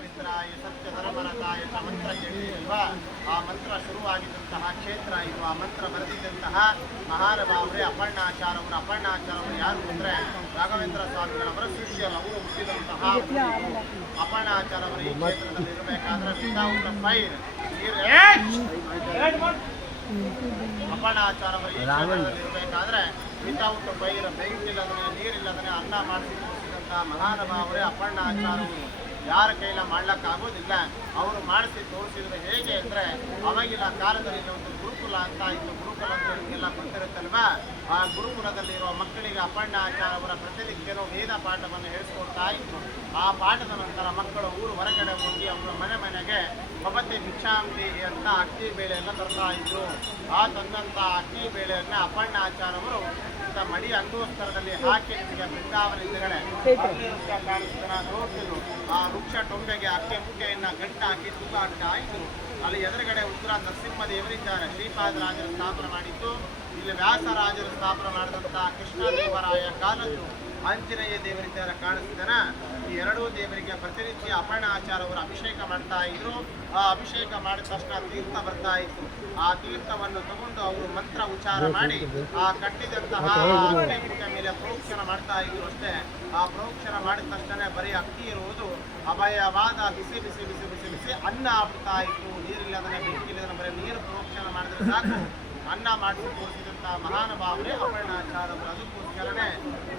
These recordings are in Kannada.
ರಾಘವೇಂದ್ರಾಯ ಸತ್ಯ ಧರ್ಮರತಾಯ ಮಂತ್ರ ಹೇಳಿಲ್ವಾ, ಆ ಮಂತ್ರ ಶುರುವಾಗಿದ್ದಂತಹ ಕ್ಷೇತ್ರ ಇದು. ಆ ಮಂತ್ರ ಬರೆದಿದ್ದಂತಹ ಮಹಾನುಭಾವರೇ ಅಪರ್ಣಾಚಾರ್ಯವರು. ಅಪರ್ಣಾಚಾರ್ಯವರು ಯಾರು ಅಂದರೆ ರಾಘವೇಂದ್ರ ಸ್ವಾಮಿಗಳವರ ಶಿಷ್ಯರು. ಅವರು ಹುಟ್ಟಿದಂತಹ ಅಪರ್ಣಾಚಾರ್ಯವರು ಈ ಕ್ಷೇತ್ರದಲ್ಲಿ ಇರಬೇಕಾದ್ರೆ ವಿತೌಟ್ ಫೈರ್ ಅಪರ್ಣಾಚಾರ್ಯವರು ಈ ಕ್ಷೇತ್ರದಲ್ಲಿ ಇರಬೇಕಾದ್ರೆ ವಿತೌಟ್ ಫೈರ್, ಬೆಂಕಿಲ್ಲದನೆ ನೀರಿಲ್ಲದನೆ ಅನ್ನ ಮಾಡಿಸಿ ತೋರಿಸಿದಂತಹ ಮಹಾನುಭಾವರೇ ಅಪರ್ಣಾಚಾರ್ಯರು. ಯಾರ ಕೈಲ ಮಾಡ್ಲಿಕ್ಕಾಗೋದಿಲ್ಲ, ಅವರು ಮಾಡಿಸಿ ತೋರಿಸಿದ್ರೆ ಹೇಗೆ ಅಂದರೆ ಅವಾಗಿನ ಕಾಲದಲ್ಲಿ ಒಂದು ಗುರುಕುಲ ಅಂತ ಇತ್ತು. ಗುರುಕುಲ ಅಂತ ನಿಮಗೆಲ್ಲ ಗೊತ್ತಿರುತ್ತಲ್ವಾ. ಆ ಗುರುಕುಲದಲ್ಲಿರುವ ಮಕ್ಕಳಿಗೆ ಅಪರ್ಣಾಚಾರ್ಯವರ ಪ್ರತಿನಿತ್ಯನೂ ವೇದ ಪಾಠವನ್ನು ಹೇಳಿಸ್ಕೊಡ್ತಾ ಇದ್ರು. ಆ ಪಾಠದ ನಂತರ ಮಕ್ಕಳು ಊರು ಹೊರಗಡೆ ಹೋಗಿ ಅವರ ಮನೆಗೆ ಭವತೆ ಭಿಕ್ಷಾಂದೇಹಿ ಅಂತ ಅಕ್ಕಿ ಬೇಳೆಯನ್ನು ತರ್ತಾ ಇದ್ರು. ಆ ತಂದಂಥ ಅಕ್ಕಿ ಬೇಳೆಯನ್ನು ಅಪರ್ಣಾಚಾರ್ಯವರು ಮಡಿ ಅಂಗೋಸ್ತರದಲ್ಲಿ ಹಾಕಿ ನಿಮಗೆ ಬೃಂದಾವನ ಹಿಂದೆಗಡೆ ಕಾಣಿಸ್ತಾನ ನೋಡ್ತಿದ್ರು. ಆ ವೃಕ್ಷ ಟೊಂಬೆಗೆ ಅಕ್ಕಿ ಮುಖ್ಯೆಯನ್ನು ಗಂಟು ಹಾಕಿ ತೂಗ ಹಾಕ್ತಾ ಇದ್ರು. ಅಲ್ಲಿ ಎದುರುಗಡೆ ಉತ್ತರ ನರಸಿಂಹದೇವರಿದ್ದಾರೆ. ಶ್ರೀಪಾದರಾಜರ ಸ್ಥಾಪನೆ ಮಾಡಿದ್ದು. ಇಲ್ಲಿ ವ್ಯಾಸರಾಜರು ಸ್ಥಾಪನೆ ಮಾಡಿದಂತಹ ಕೃಷ್ಣದೇವರಾಯ ಕಾಲದ್ದು ಆಂಜನೇಯ ದೇವರಿದ್ದಾರೆ ಕಾಣಿಸ್ತಾನ. ಈ ಎರಡೂ ದೇವರಿಗೆ ಪ್ರತಿನಿತ್ಯ ಅಪರ್ಣಾಚಾರ್ಯವರು ಅಭಿಷೇಕ ಮಾಡ್ತಾ ಇದ್ರು. ಆ ಅಭಿಷೇಕ ಮಾಡಿದ ತಕ್ಷಣ ತೀರ್ಥ ಬರ್ತಾ ಇತ್ತು. ಆ ತೀರ್ಥವನ್ನು ತಗೊಂಡು ಅವರು ಮಂತ್ರ ಉಚ್ಚಾರ ಮಾಡಿ ಆ ಕಟ್ಟಿದಂತಹ ಮೇಲೆ ಪ್ರೋಕ್ಷಣ ಮಾಡ್ತಾ ಇದ್ರು ಅಷ್ಟೇ. ಆ ಪ್ರೋಕ್ಷಣ ಮಾಡಿದ ತಕ್ಷಣ ಬರೀ ಅಕ್ಕಿ ಇರುವುದು ಅಭಯವಾದ ಬಿಸಿ ಬಿಸಿ ಬಿಸಿ ಬಿಸಿ ಬಿಸಿ ಅನ್ನ ಆಗ್ತಾ ಇತ್ತು. ನೀರಿಲ್ಲದನೆ ಬೆಂಕಿಲ್ಲದನೆ ಬರೀ ನೀರು ಪ್ರೋಕ್ಷಣ ಮಾಡಿದ್ರೆ ಸಾಕು ಅನ್ನ ಮಾಡಿಸಿ ತೋರಿಸಿದಂತಹ ಮಹಾನುಭಾವರೇ ಅಪರ್ಣಾಚಾರ್ಯವರು. ಅದಕ್ಕೋಸ್ಕರನೇ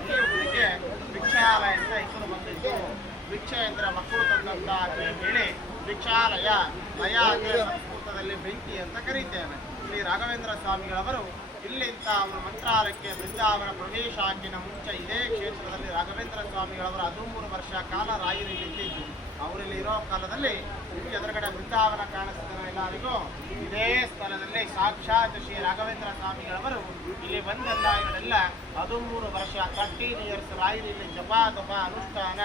ಈ ಊರಿಗೆ ಭಿಕ್ಷಾಲಯ ಅಂತ ಹೆಸರು ಬಂದಿತ್ತು. ಭಿಕ್ಷೆ ಅಂದರೆ ಮಕ್ಕಳು ತಂದಂತ ಹೇಳಿ ಭಿಕ್ಷಾಲಯ, ಲಯ ಅಂದರೆ ಸಂಸ್ಕೃತದಲ್ಲಿ ಬೆಂಕಿ ಅಂತ ಕರೀತೇವೆ. ಶ್ರೀ ರಾಘವೇಂದ್ರ ಸ್ವಾಮಿಗಳವರು ಇಲ್ಲಿಂದ ಅವರು ಮಂತ್ರಾಲಯಕ್ಕೆ ಬೃಂದಾವನ ಪ್ರವೇಶ ಆಗಿನ ಮುಂಚೆ ಇದೇ ಕ್ಷೇತ್ರದಲ್ಲಿ ರಾಘವೇಂದ್ರ ಸ್ವಾಮಿಗಳವರು 13 ವರ್ಷ ಕಾಲ ರಾಯರು ಇಲ್ಲಿದ್ದು. ಅವರಲ್ಲಿ ಇರೋ ಕಾಲದಲ್ಲಿ ಇಲ್ಲಿ ಎದುರುಗಡೆ ಬೃಂದಾವನ ಕಾಣಿಸ್ತಾನೆ ಎಲ್ಲರಿಗೂ. ಇದೇ ಸ್ಥಳದಲ್ಲಿ ಸಾಕ್ಷಾತ್ ಶ್ರೀ ರಾಘವೇಂದ್ರ ಸ್ವಾಮಿಗಳವರು ಇಲ್ಲಿ ಬಂದೆಲ್ಲ ಇವರೆಲ್ಲ 13 ವರ್ಷ 13 ಇಯರ್ಸ್ ರಾಯರು ಇಲ್ಲಿ ಜಪ ತಪ ಅನುಷ್ಠಾನ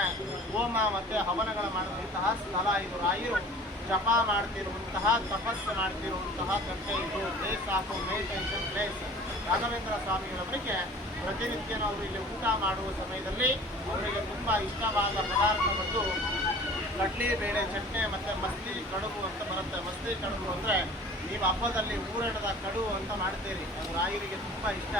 ಹೋಮ ಮತ್ತು ಹವನಗಳು ಮಾಡುವಂತಹ ಸ್ಥಳ ಇದು. ರಾಯರು ಜಪ ಮಾಡ್ತಿರುವಂತಹ ತಪಸ್ಸು ಮಾಡ್ತಿರುವಂತಹ ಕಟ್ಟೆ ಇದು. Place of meditation place. Raghavendra ಸ್ವಾಮಿಗಳವರಿಗೆ ಪ್ರತಿನಿತ್ಯ ಅವರು ಇಲ್ಲಿ ಊಟ ಮಾಡುವ ಸಮಯದಲ್ಲಿ ಅವರಿಗೆ ತುಂಬ ಇಷ್ಟವಾದ ಪದಾರ್ಥ ಬಂದು ಕಡ್ಲಿ ಬೇಳೆ ಚಟ್ನಿ ಮತ್ತು ಮಸ್ತಿ ಕಡುಬು ಅಂತ ಬರುತ್ತೆ. ಮಸ್ತಿ ಕಡುಬು ಅಂದರೆ ನೀವು ಹಬ್ಬದಲ್ಲಿ ಊರಣದ ಕಡುಬು ಅಂತ ಮಾಡ್ತೀರಿ. ಅದು ರಾಯರಿಗೆ ತುಂಬ ಇಷ್ಟ.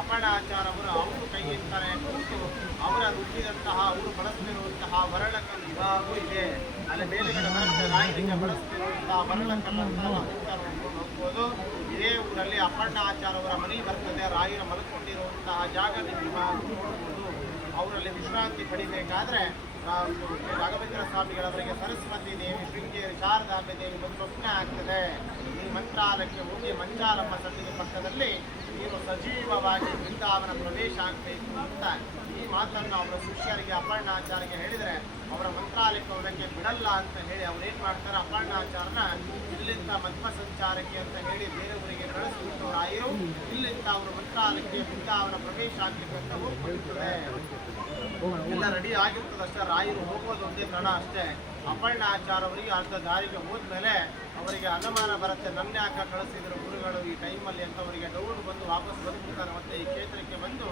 ಅಪರ್ಣಾಚಾರ್ಯವರು ಅವರು ಕೈಯಿಂದಲೇ ಕೂತು ಅವರ ರುಚಿದಂತಹ ಅವರು ಬಳಸ್ತಿರುವಂತಹ ವರಳಕಲ್ಲು ಇವಾಗೂ ಇದೆ. ಅಲ್ಲಿ ಮೇಲುಗಡೆ ಬರುತ್ತೆ ರಾಯರಿಗೆ ಬಳಸ್ತಿರುವಂತಹ ವರಳಕಲ್ಲು ಅಂತ ನೋಡ್ಬೋದು. ಇದೇ ಊರಲ್ಲಿ ಅಪರ್ಣಾಚಾರ್ಯವರ ಮನೆ ಬರ್ತದೆ. ರಾಯರ ಮಲ್ಕೊಂಡಿರುವಂತಹ ಜಾಗ ನೀವು ಇವಾಗ ನೋಡ್ಬೋದು. ಅವರಲ್ಲಿ ವಿಶ್ರಾಂತಿ ಪಡಿಬೇಕಾದ್ರೆ ರಾಘವೇಂದ್ರ ಸ್ವಾಮಿಗಳವರಿಗೆ ಸರಸ್ವತಿ ದೇವಿ, ಶೃಂಗೇರಿ ಶಾರದಾಂಬೆ ದೇವಿ ಒಂದು ಸ್ವಪ್ನ ಆಗ್ತದೆ. ಈ ಮಂತ್ರಾಲಯಕ್ಕೆ ಹೋಗಿ ಮಂಜಾಲಮ್ಮ ಸನ್ನಿಧಿ ಪಕ್ಕದಲ್ಲಿ ನೀನು ಸಜೀವವಾಗಿ ಬೃಂದಾವನ ಪ್ರವೇಶ ಆಗಬೇಕು ಅಂತ ಈ ಮಾತನ್ನು ಅವರ ಶಿಷ್ಯರಿಗೆ ಅಪರ್ಣಾಚಾರ್ಯಗೆ ಹೇಳಿದರೆ ಅವರ ಮಂತ್ರಾಲಯಕ್ಕೆ ಅವರಿಗೆ ಬಿಡಲ್ಲ ಅಂತ ಹೇಳಿ ಅವ್ರು ಏನು ಮಾಡ್ತಾರೆ, ಅಪರ್ಣಾಚಾರ್ಯನ ಇಲ್ಲಿಂದ ಮಧ್ವ ಸಂಚಾರಕ್ಕೆ ಅಂತ ಹೇಳಿ ಬೇರೆ ಊರಿಗೆ ಕಳಿಸ್ಬಿಟ್ಟು ರಾಯರು ಇಲ್ಲಿಂದ ಅವರು ಮಂತ್ರಾಲಯಕ್ಕೆ ಬೃಂದಾವನ ಪ್ರವೇಶ ಆಗ್ಲಿಕ್ಕಂತ ಹೋಗ್ಬಿಡ್ತಾರೆ. ಎಲ್ಲ ರೆಡಿ ಆಗಿರ್ತದಷ್ಟೇ. ರಾಯರು ಹೋಗೋದು ಒಂದೇ ತಡ ಅಷ್ಟೇ. ಅಪರ್ಣಾಚಾರ್ಯವರಿಗೆ ಅರ್ಧ ದಾರಿಗೆ ಹೋದ್ಮೇಲೆ ಅವರಿಗೆ ಅನುಮಾನ ಬರುತ್ತೆ, ನನ್ನ ಯಾಕೆ ಕಳಿಸಿದ್ರು ಗುರುಗಳು ಈ ಟೈಮಲ್ಲಿ ಅಂತ. ಅವರಿಗೆ ಡೌಟ್ ಬಂದು ವಾಪಸ್ ಬಂದ್ಬಿಡ್ತಾರೆ. ಮತ್ತೆ ಈ ಕ್ಷೇತ್ರಕ್ಕೆ ಬಂದು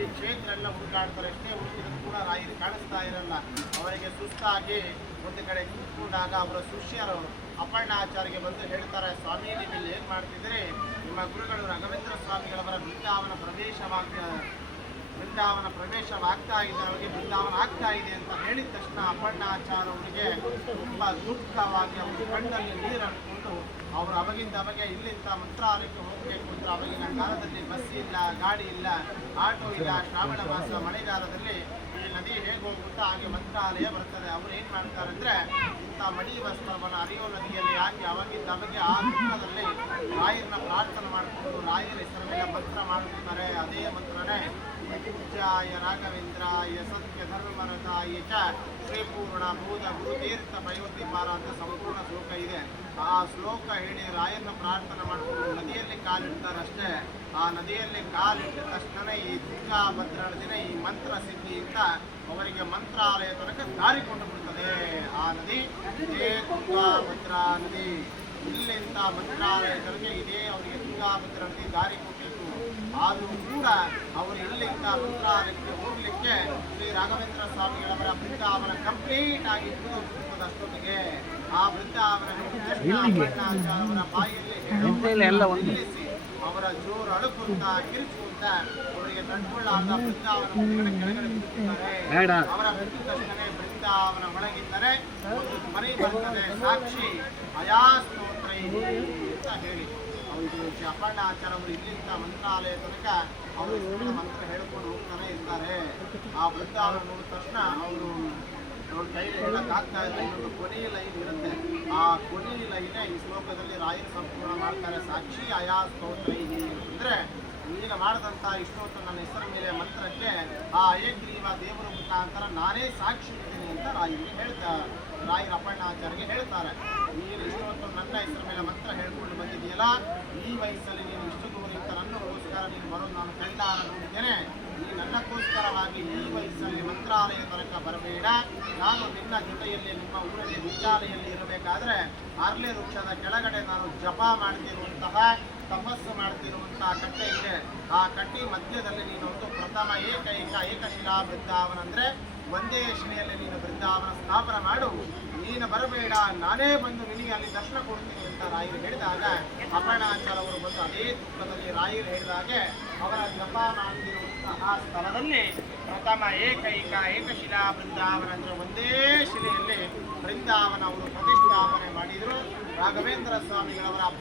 ಈ ಕ್ಷೇತ್ರ ಎಲ್ಲ ಹುಡುಕಾಡ್ತಾರೆ. ಎಷ್ಟೇ ಹುಡುಕಿದ್ರು ಕೂಡ ರಾಯರು ಕಾಣಿಸ್ತಾ ಇರಲ್ಲ. ಅವರಿಗೆ ಸುಸ್ತಾಗಿ ಒಂದು ಕಡೆ ಕೂತ್ಕೊಂಡಾಗ ಅವರ ಶಿಷ್ಯರು ಅಪರ್ಣಾಚಾರ್ಯಗೆ ಬಂದು ಹೇಳ್ತಾರೆ, ಸ್ವಾಮಿ ನೀವು ಇಲ್ಲಿ ಏನು ಮಾಡ್ತಿದ್ದೀರಿ? ನಿಮ್ಮ ಗುರುಗಳು ರಾಘವೇಂದ್ರ ಸ್ವಾಮಿಗಳವರ ಬೃಂದಾವನ ಪ್ರವೇಶವಾಗ್ತಾ ಇದೆ, ಅವರಿಗೆ ಬೃಂದಾವನ ಆಗ್ತಾ ಇದೆ ಅಂತ ಹೇಳಿದ ತಕ್ಷಣ ಅಪರ್ಣಾಚಾರ್ಯವರಿಗೆ ತುಂಬ ದುಃಖವಾಗಿ ಅವರು ಕಣ್ಣಲ್ಲಿ ನೀರು ಅಂದ್ಕೊಂಡು ಅವರು ಅವಾಗಿಂದ ಅವಾಗೆ ಇಲ್ಲಿಂದ ಮಂತ್ರಾಲಯಕ್ಕೆ ಹೋಗಬೇಕು ಅಂತ. ಅವಾಗಿನ ಕಾಲದಲ್ಲಿ ಬಸ್ ಇಲ್ಲ, ಗಾಡಿ ಇಲ್ಲ, ಆಟೋ ಇಲ್ಲ. ಶ್ರಾವಣ ಮಾಸ ಮಳೆಗಾಲದಲ್ಲಿ ಈ ನದಿ ಹೇಗೆ ಹೋಗುತ್ತಾ ಹಾಗೆ ಮಂತ್ರಾಲಯ ಬರ್ತದೆ. ಅವರು ಏನು ಮಾಡ್ತಾರೆ ಅಂದರೆ ಇಂಥ ಮಡಿ ವಸ್ತ್ರವನ್ನು ಹರಿಯೋ ನದಿಯಲ್ಲಿ ಹಾಕಿ ಅವಾಗಿಂದ ಅವಾಗೆ ಆ ದುಃಖದಲ್ಲಿ ರಾಯರನ್ನ ಪ್ರಾರ್ಥನೆ ಮಾಡಿಕೊಂಡು ರಾಯರ ಹೆಸರ ಮೇಲೆ ಮಂತ್ರ ಮಾಡುತ್ತಾರೆ. ಅದೇ ಮಂತ್ರನೇ ಪೂಜ್ಯಾಯ ರಾಘವೇಂದ್ರಾಯ ಸತ್ಯ ಧರ್ಮರತಾಯ ಚ ಶ್ರೀಪೂರ್ಣ ಬೋಧ ಗುರುತೀರ್ಥ ಪ್ರಯೋತಿಪಾರ ಅಂತ ಸಂಪೂರ್ಣ ಶ್ಲೋಕ ಇದೆ. ಆ ಶ್ಲೋಕ ಹೇಳಿ ರಾಯರನ್ನ ಪ್ರಾರ್ಥನೆ ಮಾಡಿಕೊಂಡು ನದಿಯಲ್ಲಿ ಕಾಲಿಡ್ತಾರೆ ಅಷ್ಟೇ. ಆ ನದಿಯಲ್ಲಿ ಕಾಲಿಟ್ಟ ತಕ್ಷಣ ಈ ತುಂಗಾಭದ್ರಾ ದಿನ ಈ ಮಂತ್ರ ಸಿದ್ಧಿಯಿಂದ ಅವರಿಗೆ ಮಂತ್ರಾಲಯ ತನಕ ದಾರಿ ಕೊಂಡು ಬಿಡುತ್ತದೆ. ಆ ನದಿ ಇದೇ ತುಂಗಾಭದ್ರಾ ನದಿ. ಇಲ್ಲಿಂದ ಮಂತ್ರಾಲಯ ತನಕ ಇದೇ ಅವರಿಗೆ ತುಂಗಾಭದ್ರಾ ನದಿ ದಾರಿ ಕೊಟ್ಟಿತ್ತು. ಆದರೂ ಕೂಡ ಅವರು ಇಲ್ಲಿಂದ ಮಂತ್ರಾಲಯಕ್ಕೆ ಹೋಗ್ಲಿಕ್ಕೆ ಶ್ರೀ ರಾಘವೇಂದ್ರ ಸ್ವಾಮಿಗಳವರ ಬೃಂದಾವನ ಕಂಪ್ಲೀಟ್ ಆಗಿ ಅಷ್ಟೊತ್ತಿಗೆ ಆ ಬೃಂದಾವನ ಅವರ ಬಾಯಲ್ಲಿ ನಿಲ್ಲಿಸಿ ಅವರ ಜೋರು ಅಳುಕುಂತ ಕಿರಿಚುಂತ ಅವರಿಗೆ ತಡ್ಕೊಳ್ಳಾದ ಬೃಂದಾವನ ಕೆಳಗಡೆ ಬಿಡುತ್ತಾರೆ. ಅವರ ಬಿದ್ದ ತಕ್ಷಣ ಬೃಂದಾವನ ಒಳಗಿದ್ದರೆ ಒಂದು ಮನೆ ಬರ್ತದೆ, ಸಾಕ್ಷಿ ಅಯಾಸ್ತೋತ್ರೈ ಅಂತ ಹೇಳಿ ಅವರು ಅಪರ್ಣಾಚಾರ್ಯ ಅವರು ಇಲ್ಲಿಂದ ಮಂತ್ರಾಲಯ ತನಕ ಅವರು ಮಂತ್ರ ಹೇಳ್ಕೊಂಡು ಹೋಗ್ತಾನೆ ಇರ್ತಾರೆ. ಆ ಬೃಂದಾವನ ನೋಡಿದ ತಕ್ಷಣ ಅವರು ಅವ್ರ ಕೈಲಿ ಹೇಳಕ್ಕಾಗ್ತಾ ಇಲ್ಲ. ಇನ್ನೊಂದು ಕೊನೆಯ ಲೈನ್ ಇರುತ್ತೆ, ಆ ಕೊನೆಯ ಲೈನೇ ಈ ಶ್ಲೋಕದಲ್ಲಿ ರಾಯರು ಸಂಪೂರ್ಣ ಮಾಡ್ತಾರೆ. ಸಾಕ್ಷಿ ಅಯಾ ಸ್ತೋತ್ರ ಅಂದ್ರೆ ಈಗ ಮಾಡಿದಂಥ ಇಷ್ಟೊತ್ತು ನನ್ನ ಹೆಸರ ಮೇಲೆ ಮಂತ್ರಕ್ಕೆ ಆ ಅಯಗ್ರೀವ ದೇವರ ಮುಖಾಂತರ ನಾನೇ ಸಾಕ್ಷಿ ಇದ್ದೀನಿ ಅಂತ ರಾಯರಿಗೆ ಹೇಳ್ತಾರೆ. ರಾಯರ ಅಪರ್ಣಾಚಾರ್ಯಗೆ ಹೇಳ್ತಾರೆ, ನೀನು ಇಷ್ಟೊತ್ತು ನನ್ನ ಹೆಸರ ಮೇಲೆ ಮಂತ್ರ ಹೇಳ್ಕೊಂಡು ಬಂದಿದೆಯಲ್ಲ, ಈ ವಯಸ್ಸಲ್ಲಿ ನೀನು ಇಷ್ಟು ದೂರದಿಂದ ನನ್ನಗೋಸ್ಕರ ನೀನು ಬರೋದು ನಾನು ಕಣ್ಣಾರ ನೋಡಿದ್ದೇನೆ. ಈ ನನ್ನಕ್ಕೋಸ್ಕರವಾಗಿ ಈ ವಯಸ್ಸಲ್ಲಿ ಮಂತ್ರಾಲಯ ತನಕ ಬರಬೇಡ. ನಾನು ನಿನ್ನ ಜೊತೆಯಲ್ಲಿ ನಿಮ್ಮ ಊರಲ್ಲಿ ವಿಚಾಲೆಯಲ್ಲಿ ಇರಬೇಕಾದ್ರೆ ಅರ್ಲೆ ವೃಕ್ಷದ ಕೆಳಗಡೆ ನಾನು ಜಪ ಮಾಡ್ತಿರುವಂತಹ ತಪಸ್ಸು ಮಾಡ್ತಿರುವಂತಹ ಕಟ್ಟೆ ಇದೆ. ಆ ಕಟ್ಟಿ ಮಧ್ಯದಲ್ಲಿ ನೀನೊಂದು ಪ್ರಥಮ ಏಕಶಿಲಾ ಬೃಂದಾವನ ಅಂದ್ರೆ ಒಂದೇ ಶಿಲೆಯಲ್ಲಿ ನೀನು ಬೃಂದಾವನ ಸ್ಥಾಪನೆ ಮಾಡು. ನೀನು ಬರಬೇಡ, ನಾನೇ ಬಂದು ನಿನಗೆ ಅಲ್ಲಿ ದರ್ಶನ ಕೊಡ್ತೀನಿ ಅಂತ ರಾಯರು ಹೇಳಿದಾಗ ಅಪರ್ಣಾಚಾರ್ಯ ಅವರು ಬಂದು ಅದೇ ದುಃಖದಲ್ಲಿ ರಾಯರು ಹೇಳಿದಾಗೆ ಅವರ ಜಪ ಮಾಡಿರುವಂತಹ ಸ್ಥಳದಲ್ಲಿ ಪ್ರಥಮ ಏಕಶಿಲಾ ಬೃಂದಾವನ ಅಂದ್ರೆ ಒಂದೇ ಶಿಲೆಯಲ್ಲಿ ಬೃಂದಾವನ ಅವರು ಪ್ರತಿಷ್ಠಾಪನೆ ಮಾಡಿದರು. ರಾಘವೇಂದ್ರ ಸ್ವಾಮಿಗಳವರ